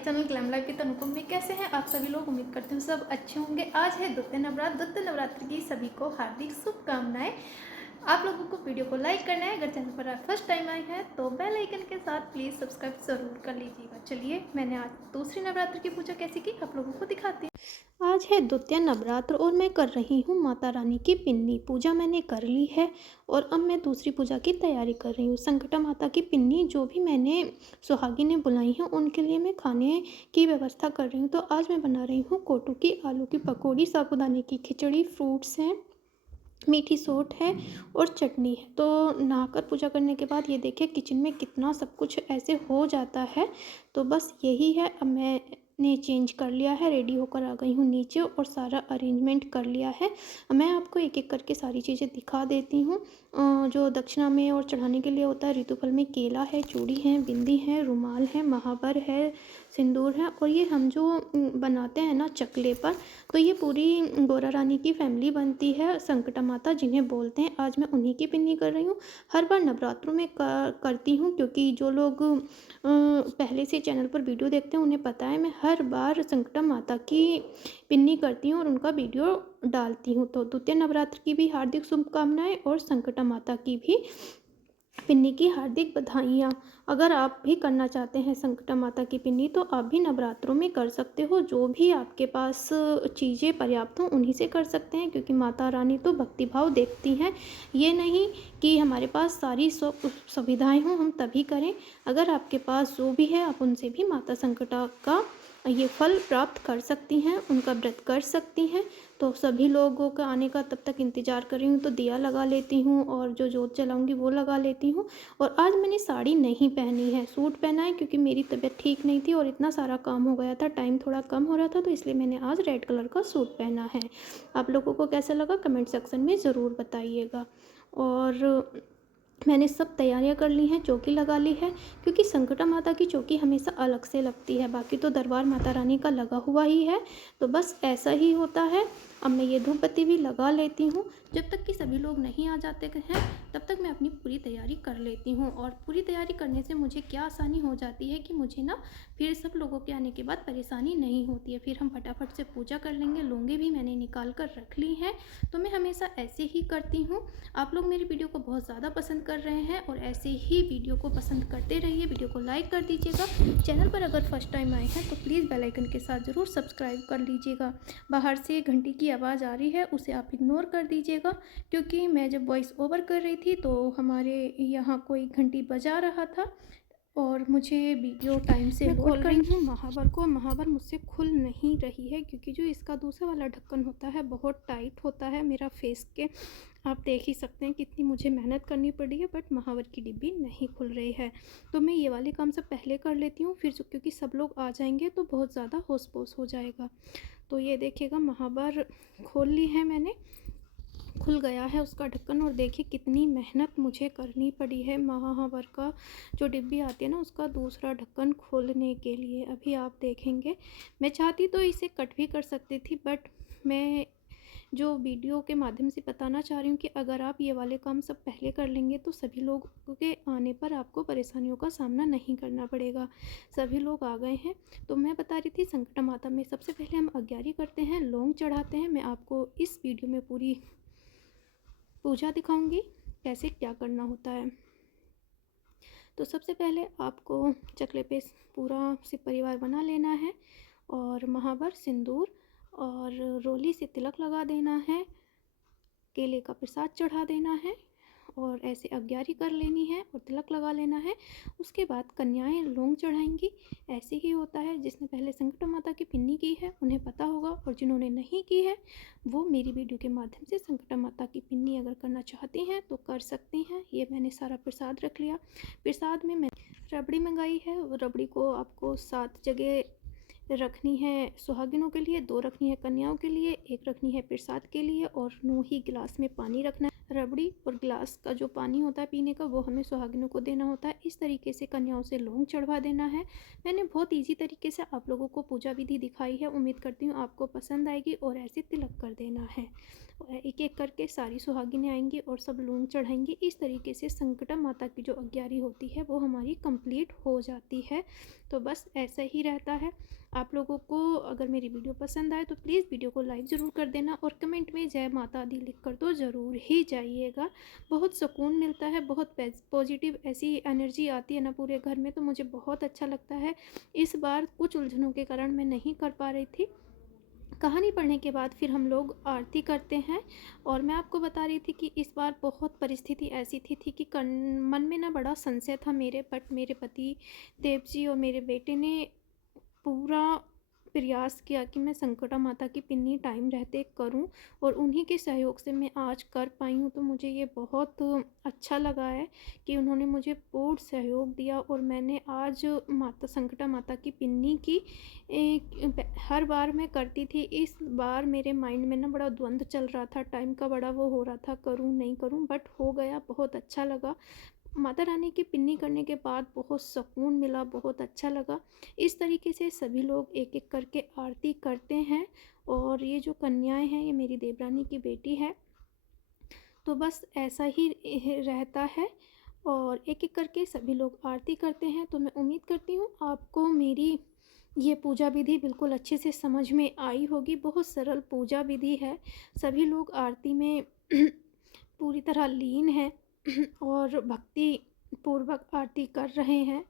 Channel glam life with अनुपम में। कैसे हैं आप सभी लोग? उम्मीद करती हूँ सब अच्छे होंगे। आज है द्वितीय नवरात्र की सभी को हार्दिक शुभकामनाएं। आप लोगों को वीडियो को लाइक करना है। अगर चैनल पर आप फर्स्ट टाइम आए हैं तो बेल आइकन के साथ प्लीज़ सब्सक्राइब ज़रूर कर लीजिएगा। चलिए, मैंने आज दूसरी नवरात्र की पूजा कैसे की आप लोगों को दिखाती हूँ। आज है द्वितीय नवरात्र और मैं कर रही हूँ माता रानी की पिन्नी पूजा। मैंने कर ली है और अब मैं दूसरी पूजा की तैयारी कर रही हूँ। संकटा माता की पिन्नी जो भी मैंने सुहागी ने बुलाई हैं उनके लिए मैं खाने की व्यवस्था कर रही हूँ। तो आज मैं बना रही हूँ कोटू की आलू की पकौड़ी, साबूदाने की खिचड़ी, फ्रूट्स हैं, मीठी सोट है और चटनी है। तो नहाकर पूजा करने के बाद ये देखिए किचन में कितना सब कुछ ऐसे हो जाता है। तो बस यही है, अब मैंने चेंज कर लिया है, रेडी होकर आ गई हूँ नीचे और सारा अरेंजमेंट कर लिया है। मैं आपको एक एक करके सारी चीज़ें दिखा देती हूँ। जो दक्षिणा में और चढ़ाने के लिए होता है, ऋतुफल में केला है, चूड़ी है, बिंदी है, रुमाल है, महावर है, सिंदूर है और ये हम जो बनाते हैं ना चकले पर, तो ये पूरी गोरा रानी की फैमिली बनती है, संकटा माता जिन्हें बोलते हैं। आज मैं उन्हीं की पिन्नी कर रही हूँ। हर बार नवरात्रों में करती हूँ क्योंकि जो लोग पहले से चैनल पर वीडियो देखते हैं उन्हें पता है मैं हर बार संकटा माता की पिन्नी करती हूँ और उनका वीडियो डालती हूँ। तो द्वितीय नवरात्र की भी हार्दिक शुभकामनाएं और संकटा माता की भी पिन्नी की हार्दिक बधाइयाँ। अगर आप भी करना चाहते हैं संकटा माता की पिन्नी तो आप भी नवरात्रों में कर सकते हो। जो भी आपके पास चीज़ें पर्याप्त हों उन्हीं से कर सकते हैं क्योंकि माता रानी तो भक्तिभाव देखती हैं। ये नहीं कि हमारे पास सारी सुविधाएं हों हम तभी करें। अगर आपके पास जो भी है आप उनसे भी माता संकटा का ये फल प्राप्त कर सकती हैं, उनका व्रत कर सकती हैं। तो सभी लोगों का आने का तब तक इंतज़ार कर रही हूँ। तो दिया लगा लेती हूँ और जो जोत जलाऊंगी वो लगा लेती हूँ। और आज मैंने साड़ी नहीं पहनी है, सूट पहना है क्योंकि मेरी तबीयत ठीक नहीं थी और इतना सारा काम हो गया था, टाइम थोड़ा कम हो रहा था, तो इसलिए मैंने आज रेड कलर का सूट पहना है। आप लोगों को कैसा लगा कमेंट सेक्शन में ज़रूर बताइएगा। और मैंने सब तैयारियां कर ली हैं, चौकी लगा ली है क्योंकि संकटा माता की चौकी हमेशा अलग से लगती है, बाकी तो दरबार माता रानी का लगा हुआ ही है। तो बस ऐसा ही होता है। अब मैं ये धूप बत्ती भी लगा लेती हूँ। जब तक कि सभी लोग नहीं आ जाते हैं तब तक मैं अपनी पूरी तैयारी कर लेती हूँ। और पूरी तैयारी करने से मुझे क्या आसानी हो जाती है कि मुझे ना फिर सब लोगों के आने के बाद परेशानी नहीं होती है, फिर हम फटाफट से पूजा कर लेंगे। लौंगे भी मैंने निकाल कर रख ली हैं। तो मैं हमेशा ऐसे ही करती हूँ। आप लोग मेरी वीडियो को बहुत ज़्यादा पसंद कर रहे हैं और ऐसे ही वीडियो को पसंद करते रहिए। वीडियो को लाइक कर दीजिएगा। चैनल पर अगर फर्स्ट टाइम आए हैं तो प्लीज़ बेल आइकन के साथ ज़रूर सब्सक्राइब कर लीजिएगा। बाहर से घंटी की आवाज़ आ रही है, उसे आप इग्नोर कर दीजिएगा क्योंकि मैं जब वॉइस ओवर कर रही थी तो हमारे यहाँ कोई घंटी बजा रहा था और मुझे वीडियो टाइम से खोल रही हूँ महावर को। महावर मुझसे खुल नहीं रही है क्योंकि जो इसका दूसरा वाला ढक्कन होता है बहुत टाइट होता है मेरा फेस के। आप देख ही सकते हैं कितनी मुझे मेहनत करनी पड़ी है, बट महावर की डिब्बी नहीं खुल रही है। तो मैं ये वाले काम सब पहले कर लेती हूँ, फिर क्योंकि सब लोग आ जाएंगे तो बहुत ज़्यादा होश पोश हो जाएगा। तो ये देखिएगा महावर खोल ली है मैंने, खुल गया है उसका ढक्कन। और देखिए कितनी मेहनत मुझे करनी पड़ी है महावर का जो डिब्बी आती है ना उसका दूसरा ढक्कन खोलने के लिए। अभी आप देखेंगे, मैं चाहती तो इसे कट भी कर सकती थी, बट मैं जो वीडियो के माध्यम से बताना चाह रही हूँ कि अगर आप ये वाले काम सब पहले कर लेंगे तो सभी लोगों के आने पर आपको परेशानियों का सामना नहीं करना पड़ेगा। सभी लोग आ गए हैं। तो मैं बता रही थी संकटा माता में सबसे पहले हम अग्यारी करते हैं, लौंग चढ़ाते हैं। मैं आपको इस वीडियो में पूरी पूजा दिखाऊंगी कैसे क्या करना होता है। तो सबसे पहले आपको चकले पे पूरा शिव परिवार बना लेना है और महावर, सिंदूर और रोली से तिलक लगा देना है, केले का प्रसाद चढ़ा देना है और ऐसे अग्यारी कर लेनी है और तिलक लगा लेना है। उसके बाद कन्याएं लौंग चढ़ाएंगी। ऐसे ही होता है, जिसने पहले संकटा माता की पिन्नी की है उन्हें पता होगा और जिन्होंने नहीं की है वो मेरी वीडियो के माध्यम से संकटा माता की पिन्नी अगर करना चाहती हैं तो कर सकती हैं। ये मैंने सारा प्रसाद रख लिया। प्रसाद में मैंने रबड़ी मंगाई है। रबड़ी को आपको 7 जगह रखनी है सुहागिनों के लिए, 2 रखनी है कन्याओं के लिए, 1 रखनी है प्रसाद के लिए और 9 ही गिलास में पानी रखना है। रबड़ी और गिलास का जो पानी होता है पीने का वो हमें सुहागिनों को देना होता है। इस तरीके से कन्याओं से लौंग चढ़वा देना है। मैंने बहुत ईजी तरीके से आप लोगों को पूजा विधि दिखाई है, उम्मीद करती हूँ आपको पसंद आएगी। और ऐसे तिलक कर देना है। एक एक करके सारी सुहागिनें आएंगी और सब लून चढ़ाएंगी। इस तरीके से संकटा माता की जो अग्यारी होती है वो हमारी कंप्लीट हो जाती है। तो बस ऐसा ही रहता है। आप लोगों को अगर मेरी वीडियो पसंद आए तो प्लीज़ वीडियो को लाइक ज़रूर कर देना और कमेंट में जय माता दी लिख कर तो ज़रूर ही जाइएगा। बहुत सुकून मिलता है, बहुत पॉजिटिव ऐसी एनर्जी आती है ना पूरे घर में, तो मुझे बहुत अच्छा लगता है। इस बार कुछ उलझनों के कारण मैं नहीं कर पा रही थी। कहानी पढ़ने के बाद फिर हम लोग आरती करते हैं। और मैं आपको बता रही थी कि इस बार बहुत परिस्थिति ऐसी थी कि मन में ना बड़ा संशय था मेरे, बट मेरे पति देव जी और मेरे बेटे ने पूरा प्रयास किया कि मैं संकटा माता की पिन्नी टाइम रहते करूं, और उन्हीं के सहयोग से मैं आज कर पाई हूं। तो मुझे ये बहुत अच्छा लगा है कि उन्होंने मुझे पूर्ण सहयोग दिया और मैंने आज माता संकटा माता की पिन्नी की हर बार मैं करती थी। इस बार मेरे माइंड में ना बड़ा द्वंद्व चल रहा था, टाइम का बड़ा वो हो रहा था, करूं नहीं करूं, बट हो गया, बहुत अच्छा लगा। माता रानी की पिन्नी करने के बाद बहुत सुकून मिला, बहुत अच्छा लगा। इस तरीके से सभी लोग एक एक करके आरती करते हैं। और ये जो कन्याएं हैं ये मेरी देवरानी की बेटी है। तो बस ऐसा ही रहता है और एक एक करके सभी लोग आरती करते हैं। तो मैं उम्मीद करती हूँ आपको मेरी ये पूजा विधि बिल्कुल अच्छे से समझ में आई होगी। बहुत सरल पूजा विधि है, सभी लोग आरती में पूरी तरह लीन हैं और भक्ति पूर्वक आरती कर रहे हैं।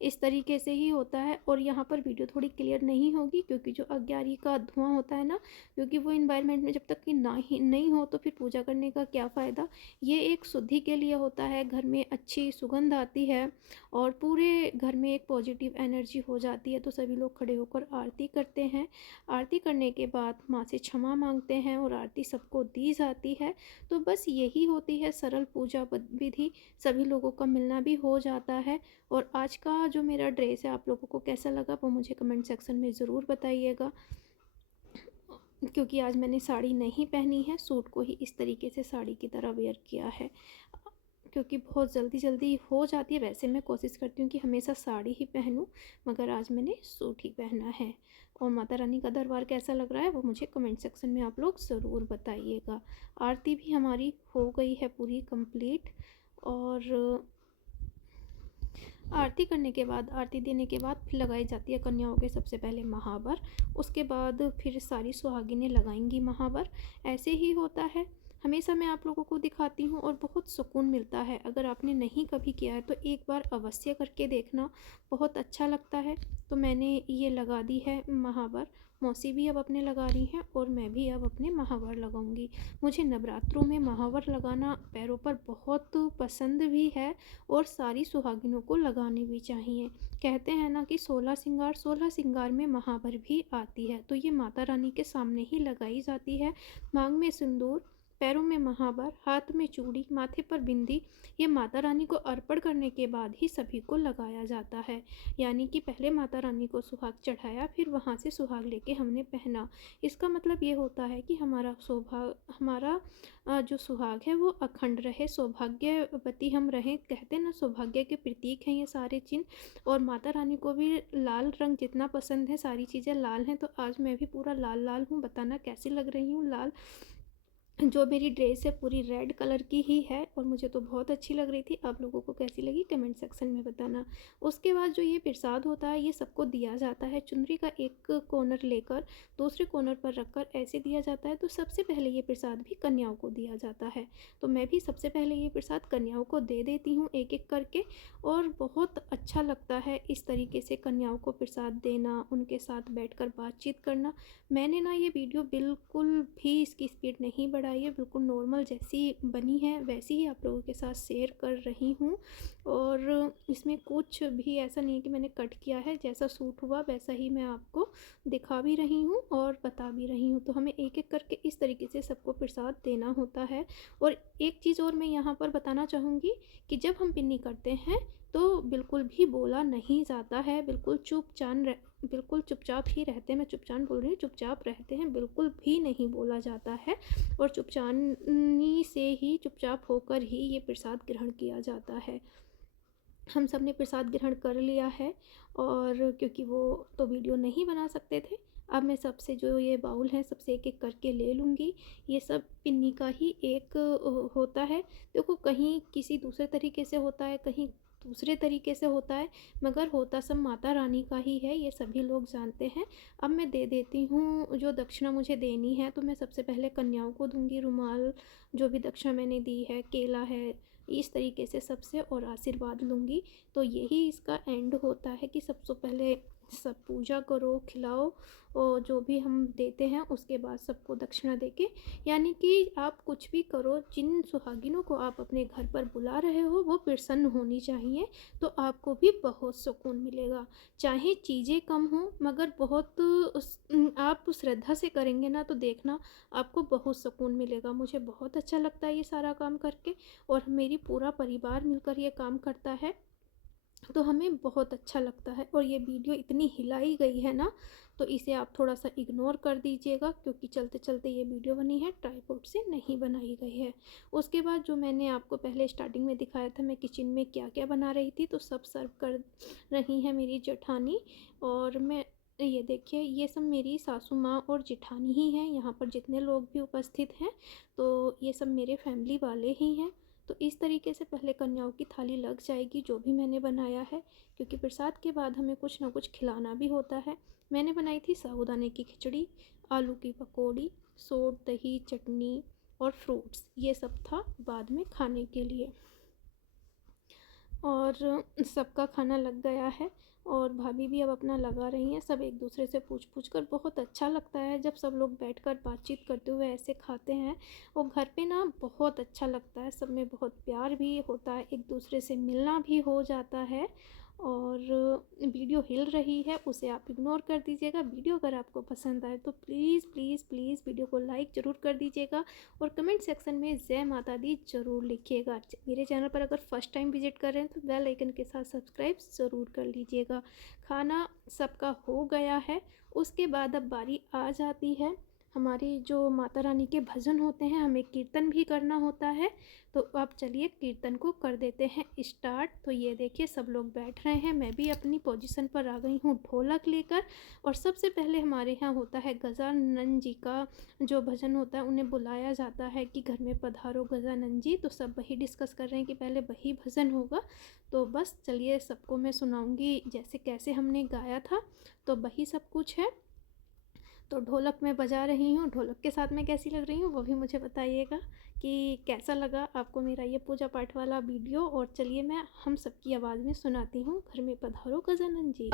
इस तरीके से ही होता है। और यहाँ पर वीडियो थोड़ी क्लियर नहीं होगी क्योंकि जो अग्यारी का धुआं होता है ना, क्योंकि वो इन्वायरमेंट में जब तक कि नहीं हो तो फिर पूजा करने का क्या फ़ायदा। ये एक शुद्धि के लिए होता है, घर में अच्छी सुगंध आती है और पूरे घर में एक पॉजिटिव एनर्जी हो जाती है। तो सभी लोग खड़े होकर आरती करते हैं। आरती करने के बाद माँ से क्षमा मांगते हैं और आरती सबको दी जाती है। तो बस यही होती है सरल पूजा विधि, सभी लोगों का मिलना भी हो जाता है। और आज का जो मेरा ड्रेस है आप लोगों को कैसा लगा वो मुझे कमेंट सेक्शन में ज़रूर बताइएगा, क्योंकि आज मैंने साड़ी नहीं पहनी है, सूट को ही इस तरीके से साड़ी की तरह वेयर किया है, क्योंकि बहुत जल्दी जल्दी हो जाती है। वैसे मैं कोशिश करती हूँ कि हमेशा साड़ी ही पहनूं, मगर आज मैंने सूट ही पहना है। और माता रानी का दरबार कैसा लग रहा है वो मुझे कमेंट सेक्शन में आप लोग ज़रूर बताइएगा। आरती भी हमारी हो गई है पूरी कंप्लीट। और आरती करने के बाद, आरती देने के बाद फिर लगाई जाती है कन्याओं के सबसे पहले महावर। उसके बाद फिर सारी सुहागिनें लगाएंगी महावर। ऐसे ही होता है, हमेशा मैं आप लोगों को दिखाती हूँ और बहुत सुकून मिलता है। अगर आपने नहीं कभी किया है तो एक बार अवश्य करके देखना, बहुत अच्छा लगता है। तो मैंने ये लगा दी है महावर, मौसी भी अब अपने लगा रही हैं और मैं भी अब अपने महावर लगाऊंगी। मुझे नवरात्रों में महावर लगाना पैरों पर बहुत पसंद भी है और सारी सुहागिनों को लगाने भी चाहिए। कहते हैं ना कि 16 श्रृंगार में महावर भी आती है, तो ये माता रानी के सामने ही लगाई जाती है। मांग में सिंदूर, पैरों में महावर, हाथ में चूड़ी, माथे पर बिंदी, ये माता रानी को अर्पण करने के बाद ही सभी को लगाया जाता है। यानी कि पहले माता रानी को सुहाग चढ़ाया, फिर वहाँ से सुहाग लेके हमने पहना। इसका मतलब ये होता है कि हमारा जो सुहाग है वो अखंड रहे, सौभाग्यवती हम रहें। कहते हैं ना सौभाग्य के प्रतीक हैं ये सारे चिन्ह। और माता रानी को भी लाल रंग जितना पसंद है, सारी चीज़ें लाल हैं, तो आज मैं भी पूरा लाल लाल हूँ। बताना कैसी लग रही हूँ लाल। जो मेरी ड्रेस है पूरी रेड कलर की ही है और मुझे तो बहुत अच्छी लग रही थी। आप लोगों को कैसी लगी कमेंट सेक्शन में बताना। उसके बाद जो ये प्रसाद होता है ये सबको दिया जाता है। चुनरी का एक कॉर्नर लेकर दूसरे कॉर्नर पर रखकर ऐसे दिया जाता है। तो सबसे पहले ये प्रसाद भी कन्याओं को दिया जाता है। तो मैं भी सबसे पहले ये प्रसाद कन्याओं को दे देती हूँ एक एक करके। और बहुत अच्छा लगता है इस तरीके से कन्याओं को प्रसाद देना, उनके साथ बैठकर बातचीत करना। मैंने ना ये वीडियो बिल्कुल भी इसकी स्पीड नहीं बढ़ाई है, बिल्कुल नॉर्मल जैसी बनी है वैसी ही आप लोगों के साथ शेयर कर रही हूँ। और इसमें कुछ भी ऐसा नहीं है कि मैंने कट किया है, जैसा सूट हुआ वैसा ही मैं आपको दिखा भी रही हूँ और बता भी रही हूँ। तो हमें एक एक करके इस तरीके से सबको प्रसाद देना होता है। और एक चीज़ और मैं यहाँ पर बताना चाहूँगी कि जब हम पिन्नी करते हैं तो बिल्कुल भी बोला नहीं जाता है, बिल्कुल चुपचाप ही रहते हैं। मैं चुपचाप बोल रही हूँ, चुपचाप रहते हैं, बिल्कुल भी नहीं बोला जाता है। और चुपचानी से ही, चुपचाप होकर ही ये प्रसाद ग्रहण किया जाता है। हम सब ने प्रसाद ग्रहण कर लिया है। और क्योंकि वो तो वीडियो नहीं बना सकते थे, अब मैं सबसे जो ये बाउल है सबसे एक एक करके ले लूँगी। ये सब पिन्नी का ही एक होता है। देखो कहीं किसी दूसरे तरीके से होता है, कहीं दूसरे तरीके से होता है, मगर होता सब माता रानी का ही है, ये सभी लोग जानते हैं। अब मैं दे देती हूँ जो दक्षिणा मुझे देनी है। तो मैं सबसे पहले कन्याओं को दूँगी रुमाल, जो भी दक्षिणा मैंने दी है, केला है, इस तरीके से सबसे और आशीर्वाद लूँगी। तो यही इसका एंड होता है कि सबसे पहले सब पूजा करो, खिलाओ, और जो भी हम देते हैं उसके बाद सबको दक्षिणा देके, यानी कि आप कुछ भी करो, जिन सुहागिनों को आप अपने घर पर बुला रहे हो वो प्रसन्न होनी चाहिए, तो आपको भी बहुत सुकून मिलेगा। चाहे चीज़ें कम हो, मगर बहुत आप श्रद्धा से करेंगे ना, तो देखना आपको बहुत सुकून मिलेगा। मुझे बहुत अच्छा लगता है ये सारा काम करके, और मेरी पूरा परिवार मिलकर ये काम करता है, तो हमें बहुत अच्छा लगता है। और ये वीडियो इतनी हिलाई गई है ना, तो इसे आप थोड़ा सा इग्नोर कर दीजिएगा, क्योंकि चलते चलते ये वीडियो बनी है, ट्राइपॉड से नहीं बनाई गई है। उसके बाद जो मैंने आपको पहले स्टार्टिंग में दिखाया था मैं किचन में क्या क्या बना रही थी, तो सब सर्व कर रही हैं मेरी जेठानी। और मैं ये देखिए, ये सब मेरी सासू माँ और जेठानी ही हैं, यहाँ पर जितने लोग भी उपस्थित हैं तो ये सब मेरे फैमिली वाले ही हैं। तो इस तरीके से पहले कन्याओं की थाली लग जाएगी जो भी मैंने बनाया है, क्योंकि प्रसाद के बाद हमें कुछ ना कुछ खिलाना भी होता है। मैंने बनाई थी साबूदाने की खिचड़ी, आलू की पकौड़ी, सोट, दही, चटनी और फ्रूट्स, ये सब था बाद में खाने के लिए। और सबका खाना लग गया है, और भाभी भी अब अपना लगा रही हैं। सब एक दूसरे से पूछ पूछ कर, बहुत अच्छा लगता है जब सब लोग बैठकर बातचीत करते हुए ऐसे खाते हैं। और घर पे ना बहुत अच्छा लगता है, सब में बहुत प्यार भी होता है, एक दूसरे से मिलना भी हो जाता है। और वीडियो हिल रही है उसे आप इग्नोर कर दीजिएगा। वीडियो अगर आपको पसंद आए तो प्लीज़ प्लीज़ प्लीज़ वीडियो को लाइक ज़रूर कर दीजिएगा, और कमेंट सेक्शन में जय माता दी ज़रूर लिखिएगा। मेरे चैनल पर अगर फर्स्ट टाइम विजिट कर रहे हैं तो बेल आइकन के साथ सब्सक्राइब ज़रूर कर लीजिएगा। खाना सबका हो गया है, उसके बाद अब बारी आ जाती है हमारी जो माता रानी के भजन होते हैं, हमें कीर्तन भी करना होता है। तो अब चलिए कीर्तन को कर देते हैं स्टार्ट। तो ये देखिए सब लोग बैठ रहे हैं, मैं भी अपनी पोजीशन पर आ गई हूँ ढोलक लेकर। और सबसे पहले हमारे यहाँ होता है गजानन जी का जो भजन होता है, उन्हें बुलाया जाता है कि घर में पधारो गजानन जी। तो सब वही डिस्कस कर रहे हैं कि पहले वही भजन होगा। तो बस चलिए सबको मैं सुनाऊंगी जैसे कैसे हमने गाया था, तो वही सब कुछ है। तो ढोलक मैं बजा रही हूँ, ढोलक के साथ मैं कैसी लग रही हूँ वो भी मुझे बताइएगा कि कैसा लगा आपको मेरा ये पूजा पाठ वाला वीडियो। और चलिए मैं हम सबकी आवाज़ में सुनाती हूँ, घर में पधारो गजानन जी।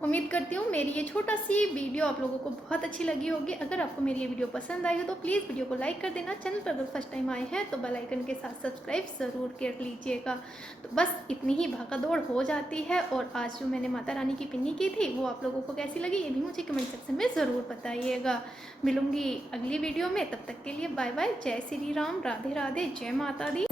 उम्मीद करती हूँ मेरी ये छोटा सी वीडियो आप लोगों को बहुत अच्छी लगी होगी। अगर आपको मेरी ये वीडियो पसंद आई हो तो प्लीज़ वीडियो को लाइक कर देना। चैनल पर अगर फर्स्ट टाइम आए हैं तो बेल आइकन के साथ सब्सक्राइब ज़रूर कर लीजिएगा। तो बस इतनी ही भागा दौड़ हो जाती है। और आज जो मैंने माता रानी की पिन्नी की थी वो आप लोगों को कैसी लगी ये भी मुझे कमेंट सेक्शन में ज़रूर बताइएगा। मिलूँगी अगली वीडियो में, तब तक के लिए बाय बाय। जय श्री राम, राधे राधे, जय माता दी।